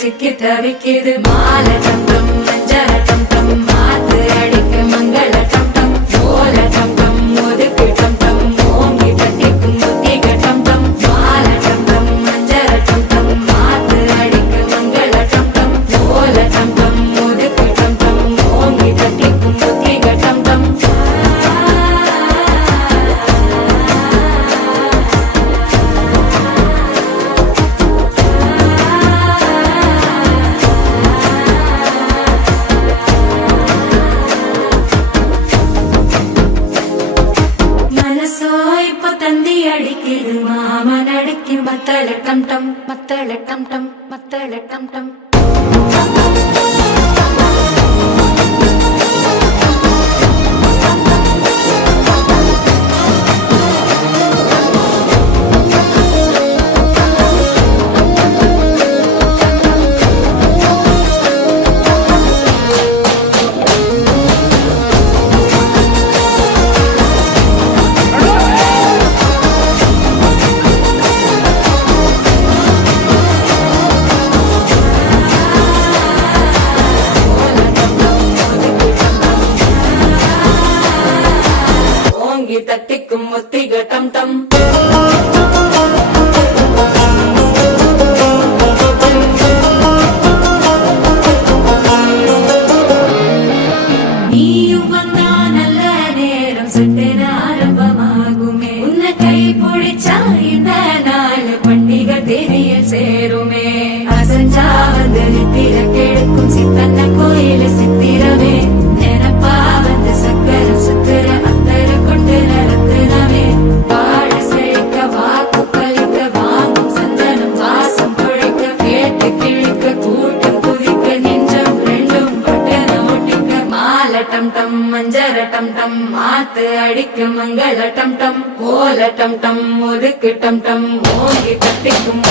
சிக்கி தவிக்குது மால டம் டம் மஞ்சள டம் டம் மாத்து அடிக்க மங்கள டம் டம் ஓல டம் டம் ஒதுக்கு டம் டம் ஓங்கி தட்டிக்கும் முத்திக டம் டம் மால டம் டம் மஞ்சள டம் டம் மாத்து அடிக்க மங்கள டம் டம் ஓல டம் டம் ஒதுக்கு டம் டம் ஓங்கி தட்டிக்கும் முத்திக டம் டம் அடிக்குது மாமன் அடிக்கு மத்தள டம் டம் மத்தள டம் டம் மத்தள டம் டம் தட்டிக்கும் முத்திக டம் டம் நீயும் வந்தா நல்ல நேரம் சட்டென ஆரம்பமாகுமே உன்னை கை பிடிச்சா இந்த நாள் பண்டிகை தெரிய சேருமே அசஞ்சா வந்து நித்திர கெடுக்கும் சித்தன்ன கோயில சித்திரமே நினப்பா வந்து சக்கர சுத்திர டம் டம் மஞ்சள டம் டம் மாத்து அடிக்க மங்கள டம் டம் ஓல டம் டம் ஒதுக்கு டம் டம் ஓங்கி தட்டிக்கும்